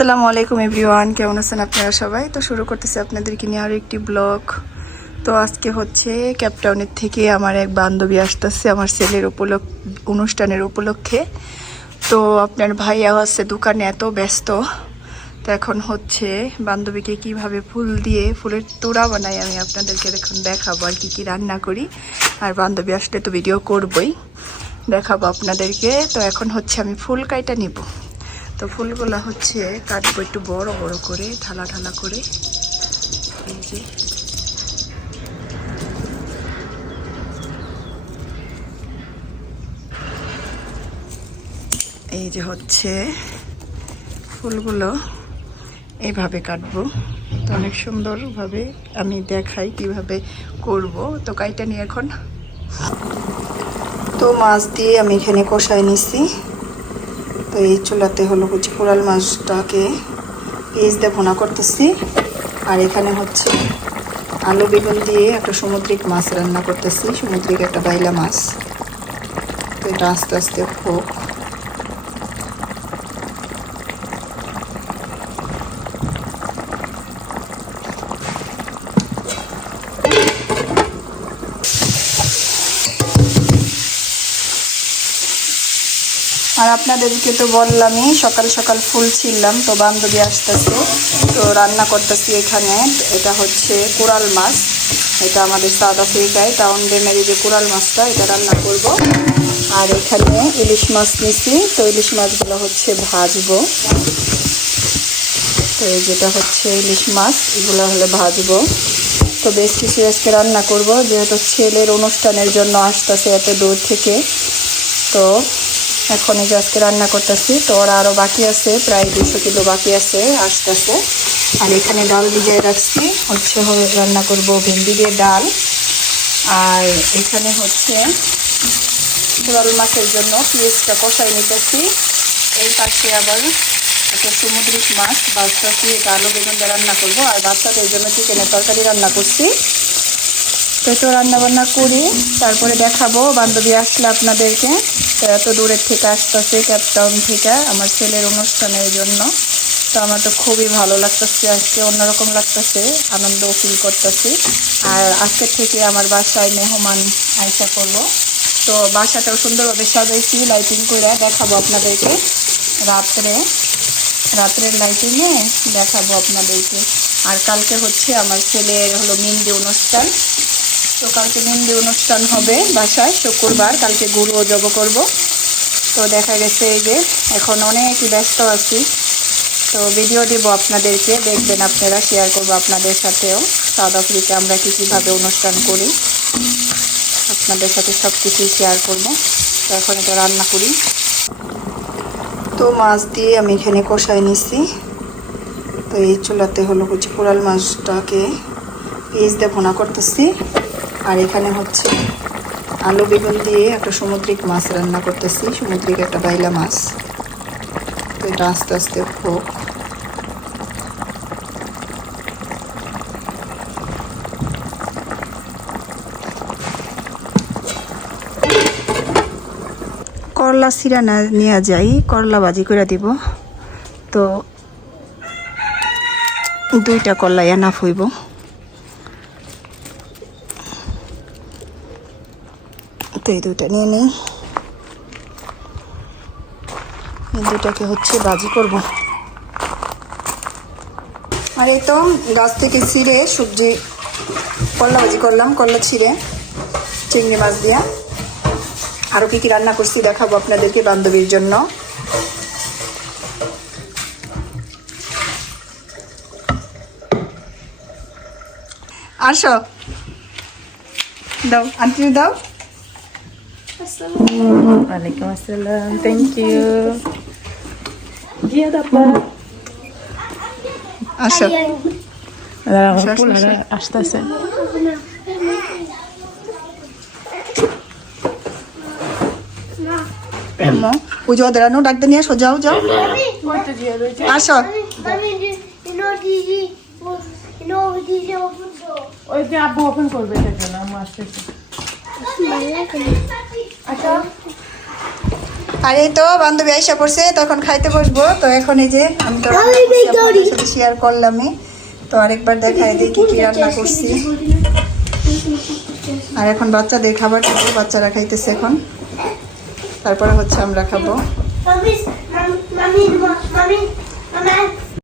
আসসালামু আলাইকুম এভরিওয়ান, কেমন আছেন আপনারা সবাই? তো শুরু করতেছি আপনাদেরকে নিয়ে আরও একটি ব্লগ। তো আজকে হচ্ছে ক্যাপটাউনের থেকে আমার এক বান্ধবী আসতেছে আমার ছেলের অনুষ্ঠানের উপলক্ষে। তো আপনার ভাইয়া হচ্ছে দোকানে এত ব্যস্ত, তো এখন হচ্ছে বান্ধবীকে কিভাবে ফুল দিয়ে ফুলের তোড়া বানাই আমি আপনাদেরকে এখন দেখাবো আর কি রান্না করি। আর বান্ধবী আসলে তো ভিডিও করবই, দেখাবো আপনাদেরকে। তো এখন হচ্ছে আমি ফুল কাইটা নিব। তো ফুলগুলো হচ্ছে কাটবো একটু বড় বড় করে, ঢালা ঢালা করে। এই যে হচ্ছে ফুলগুলো এইভাবে কাটবো। তো অনেক সুন্দরভাবে আমি দেখাই কিভাবে করব। তো কাইটা নিয়ে এখন তো মাছ দিয়ে আমি এখানে কষাই নিছি। তো এই চুলাতে হলো হচ্ছে কোরাল মাছটাকে পেঁয়াজ দিয়ে ভুনা করতেছি। আর এখানে হচ্ছে আলু বেগুন দিয়ে একটা সামুদ্রিক মাছ রান্না করতেছি, সামুদ্রিক একটা বাইলা মাছ। তো এটা আস্তে আস্তে হোক। আর আপনাদেরকে তো বললামই সকাল সকাল ফুল ছিললাম। তো বান্ধবী আসতেছে, তো রান্না করতেছি এখানে। এটা হচ্ছে কোরাল মাছ, এটা আমাদের সাউথ আফ্রিকায় টাউন ডেমের যে কোরাল মাছটা, এটা রান্না করব। আর এখানে ইলিশ মাছ নিছি, তো ইলিশ মাছগুলো হচ্ছে ভাজবো। তো এই যেটা হচ্ছে ইলিশ মাছ, এগুলো হলে ভাজবো। তো বেশ কিছু আজকে রান্না করব, যেহেতু ছেলের অনুষ্ঠানের জন্য আসতেছে এত দূর থেকে। তো এখন এই যে আজকে রান্না করতেছি। তো ওরা আরও বাকি আছে, প্রায় 200 কিলো বাকি আছে, আসতেছে। আর এখানে ডাল ভিজিয়ে রাখছি, হচ্ছে রান্না করব ভেন্ডি দিয়ে ডাল। আর এখানে হচ্ছে কোরাল মাছের জন্য পেঁয়াজটা কষাই নিতেছি। এই পাশে আবার একটা সামুদ্রিক মাছ বাচ্চাছি, এটা আলু বেগুন দিয়ে রান্না করবো। আর বাচ্চাদের জন্য চিকেনের তরকারি রান্না করছি। তো একটু রান্নাবান্না করি, তারপরে দেখাবো বান্ধবী আসলে আপনাদেরকে। তো এত দূরের থেকে আসতেছে ক্যাপটাউন থেকে আমার ছেলের অনুষ্ঠানের জন্য। তো আমার তো খুবই ভালো লাগতেছে, আজকে অন্যরকম লাগতেছে, আনন্দ ফিল করতেছি। আর আজকের থেকে আমার বাসায় মেহমান আইসা করবো। তো বাসাটাও সুন্দরভাবে সাজাইছি লাইটিং করে, দেখাবো আপনাদেরকে রাত্রের লাইটিংয়ে দেখাবো আপনাদেরকে। আর কালকে হচ্ছে আমার ছেলের হলো মেহেন্দি অনুষ্ঠান। তো কালকে মেহেন্দি অনুষ্ঠান হবে বাসায়, শুক্রবার। কালকে গুরু ও জব করব। তো দেখা গেছে এই যে এখন অনেকই ব্যস্ত আছি। তো ভিডিও দেবো আপনাদেরকে, দেখবেন আপনারা, শেয়ার করবো আপনাদের সাথেও সাউথ আফ্রিকা আমরা কীভাবে অনুষ্ঠান করি, আপনাদের সাথে সব কিছুই শেয়ার করব। তো এখন এটা রান্না করি। তো মাছ দিয়ে আমি এখানে কষাই নিছি। তো এই চুলাতে হলো হচ্ছে কোরাল মাছটাকে পেঁয়াজ দিয়ে ভুনা করতেছি। আর এখানে হচ্ছে আলু বেগুন দিয়ে একটা সামুদ্রিক মাছ রান্না করতেছি, সামুদ্রিক একটা বাইলা মাছ। তো এটা আস্তে আস্তে হোক। করলা সিরা না নিয়ে যাই, করলা ভাজি করে দিব। তো 2টা করলা এনাফ হইব। তো এই 2টা নিয়ে নিই, এই 2টাকে হচ্ছে ভাজি করব। আর এই তো গাছ থেকে ছিঁড়ে সবজি করলা ভাজি করলাম, করলা ছিঁড়ে চিংড়ি মাছ দিয়া। আরও কী রান্না করছি দেখাবো আপনাদেরকে বান্ধবীর জন্য। আসো, দাও আন্টি, দাও। ওয়ালাইকুম আসসালাম, থ্যাংক ইউ। আসো, আসতেছে। পুজো দেরানো ডাকতে নিয়ে আসো, যাও যাও, আসো। ওই যে আব্বু ওপেন করবে, এটার জন্য আম্মু আসতেছে। আর এই তো বান্ধবী আইসা পড়ছে, তখন খাইতে বসবো। তো এখন এই যে আমি তো রান্না করছি, আপনাদের সাথে শেয়ার করলামই। তো আরেকবার দেখাই দিই কি কি রান্না করছি। আর এখন বাচ্চাদের খাবার খাবো, বাচ্চারা খাইতেছে এখন, তারপরে হচ্ছে আমরা খাবো। Mami, mami, mami, mami, mami,